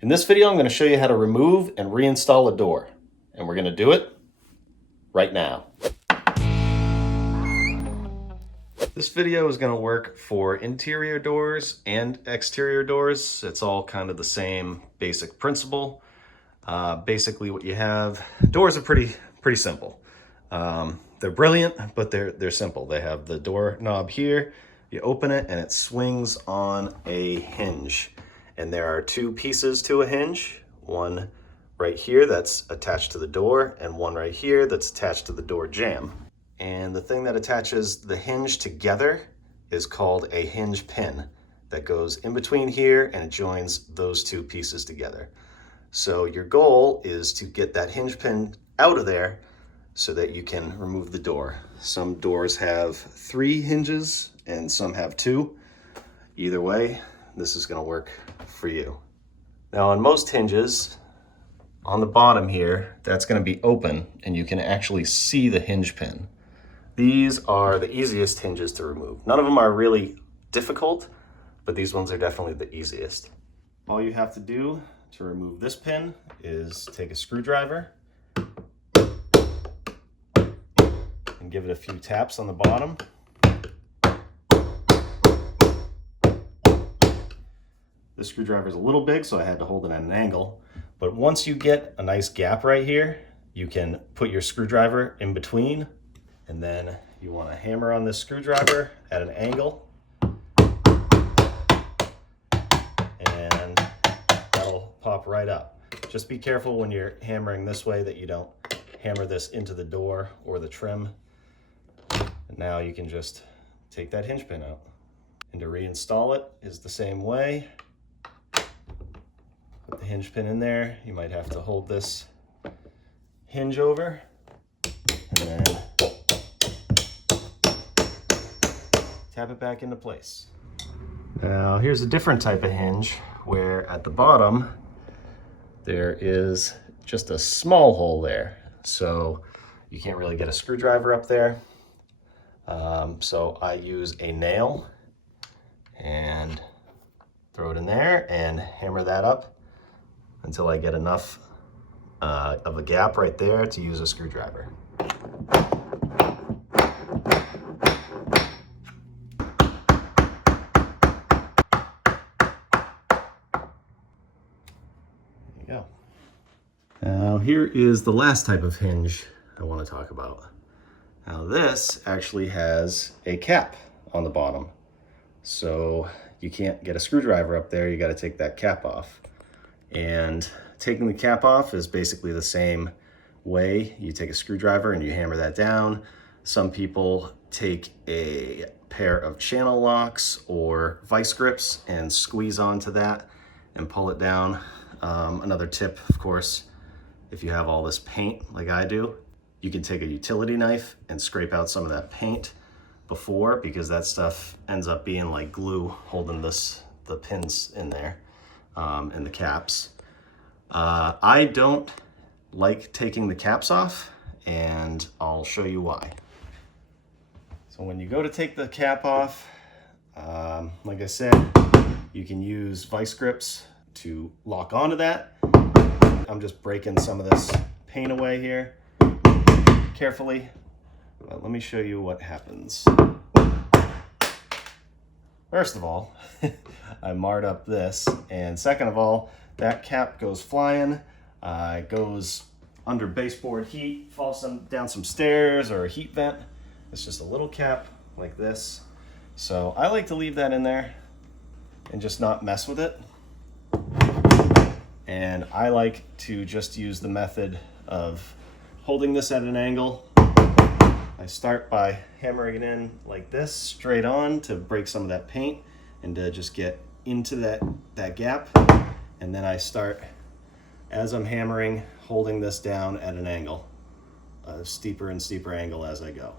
In this video, I'm going to show you how to remove and reinstall a door, and we're going to do it right now. This video is going to work for interior doors and exterior doors. It's all kind of the same basic principle. Basically what you have, doors are pretty simple. They're brilliant, but they're simple. They have the door knob here, you open it and it swings on a hinge. And there are two pieces to a hinge, one right here that's attached to the door and one right here that's attached to the door jamb. And the thing that attaches the hinge together is called a hinge pin that goes in between here and it joins those two pieces together. So your goal is to get that hinge pin out of there so that you can remove the door. Some doors have 3 hinges and some have 2. Either way, this is going to work for you. Now on most hinges, on the bottom here, that's going to be open and you can actually see the hinge pin. These are the easiest hinges to remove. None of them are really difficult, but these ones are definitely the easiest. All you have to do to remove this pin is take a screwdriver and give it a few taps on the bottom. This screwdriver is a little big, so I had to hold it at an angle. But once you get a nice gap right here, you can put your screwdriver in between, and then you want to hammer on this screwdriver at an angle, and that'll pop right up. Just be careful when you're hammering this way that you don't hammer this into the door or the trim. And now you can just take that hinge pin out. And to reinstall it is the same way. Put the hinge pin in there. You might have to hold this hinge over and then tap it back into place. Now here's a different type of hinge where at the bottom there is just a small hole there. So you can't really get a screwdriver up there. So I use a nail and throw it in there and hammer that up until I get enough of a gap right there to use a screwdriver. There you go. Now here is the last type of hinge I want to talk about. Now this actually has a cap on the bottom. So you can't get a screwdriver up there, you got to take that cap off. And taking the cap off is basically the same way. You take a screwdriver and you hammer that down. Some people take a pair of channel locks or vice grips and squeeze onto that and pull it down. Another tip, of course, if you have all this paint like I do, you can take a utility knife and scrape out some of that paint before, because that stuff ends up being like glue holding the pins in there and the caps. I don't like taking the caps off, and I'll show you why. So when you go to take the cap off, like I said, you can use vice grips to lock onto that. I'm just breaking some of this paint away here carefully. But let me show you what happens. First of all, I marred up this, and second of all, that cap goes flying. It goes under baseboard heat, falls down some stairs or a heat vent. It's just a little cap like this. So I like to leave that in there and just not mess with it. And I like to just use the method of holding this at an angle. I start by hammering it in like this, straight on, to break some of that paint and to just get into that gap. And then I start, as I'm hammering, holding this down at an angle, a steeper and steeper angle as I go.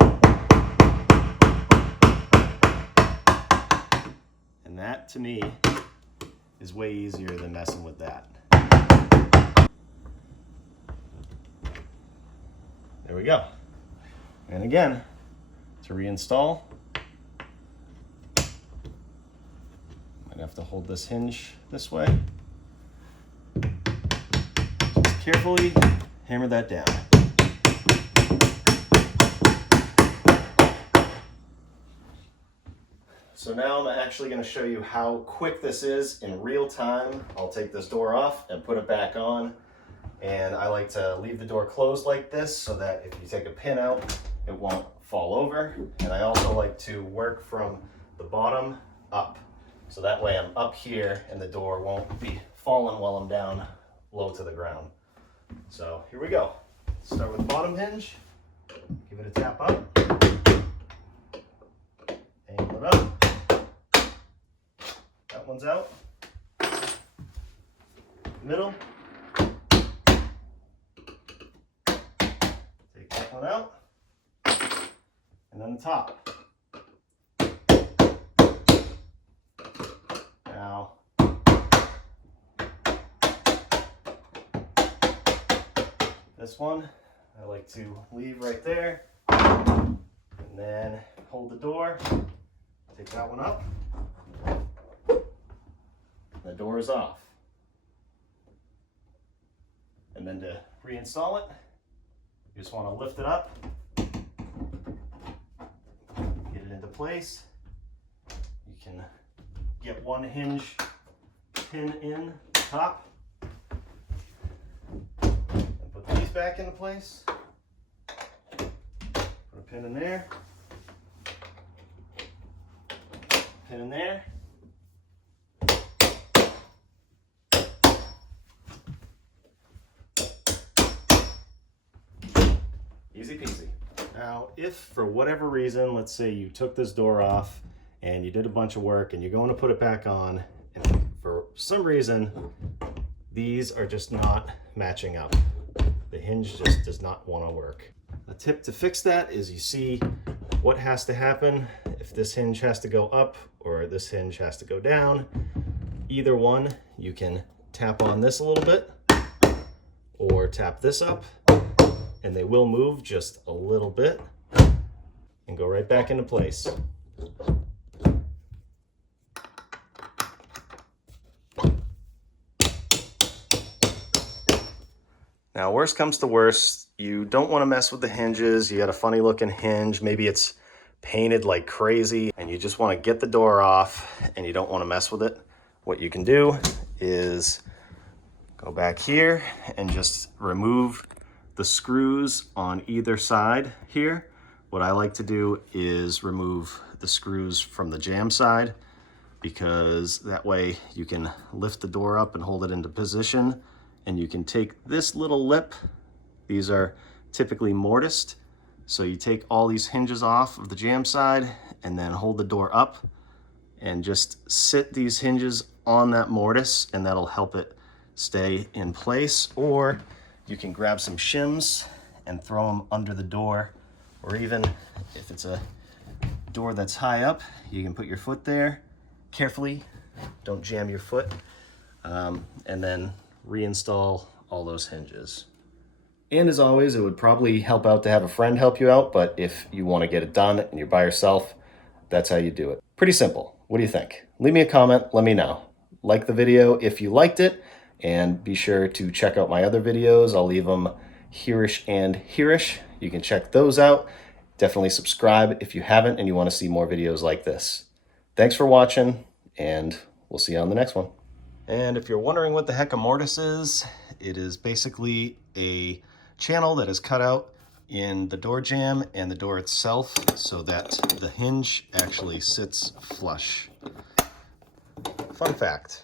And that, to me, is way easier than messing with that. There we go. And again, to reinstall, might have to hold this hinge this way. carefully hammer that down. So now I'm actually going to show you how quick this is in real time. I'll take this door off and put it back on. And I like to leave the door closed like this so that if you take a pin out, it won't fall over. And I also like to work from the bottom up. So that way I'm up here and the door won't be falling while I'm down low to the ground. So here we go. Start with the bottom hinge. Give it a tap up. Angle it up. That one's out. Middle. Take that one out. And then the top. Now, this one I like to leave right there. And then hold the door. Take that one up. The door is off. And then to reinstall it, you just want to lift it up, get it into place. You can get one hinge pin in top and put these back into place. Put a pin in there, pin in there. Easy peasy. Now, if for whatever reason, let's say you took this door off and you did a bunch of work and you're going to put it back on, and for some reason, these are just not matching up. The hinge just does not want to work. A tip to fix that is you see what has to happen. If this hinge has to go up or this hinge has to go down, either one, you can tap on this a little bit or tap this up, and they will move just a little bit and go right back into place. Now, worst comes to worst, you don't want to mess with the hinges. You got a funny looking hinge, maybe it's painted like crazy, and you just want to get the door off and you don't want to mess with it. What you can do is go back here and just remove the screws on either side here. What I like to do is remove the screws from the jamb side, because that way you can lift the door up and hold it into position, and you can take this little lip. These are typically mortised, so you take all these hinges off of the jamb side and then hold the door up and just sit these hinges on that mortise, and that'll help it stay in place. Or you can grab some shims and throw them under the door, or even if it's a door that's high up, you can put your foot there. Carefully, don't jam your foot, and then reinstall all those hinges. And as always, it would probably help out to have a friend help you out, but if you want to get it done and you're by yourself, that's how you do it. Pretty simple. What do you think? Leave me a comment, let me know. Like the video if you liked it, and be sure to check out my other videos. I'll leave them here-ish and here-ish. You can check those out. Definitely subscribe if you haven't and you want to see more videos like this. Thanks for watching, and we'll see you on the next one. And if you're wondering what the heck a mortise is, it is basically a channel that is cut out in the door jamb and the door itself so that the hinge actually sits flush. Fun fact.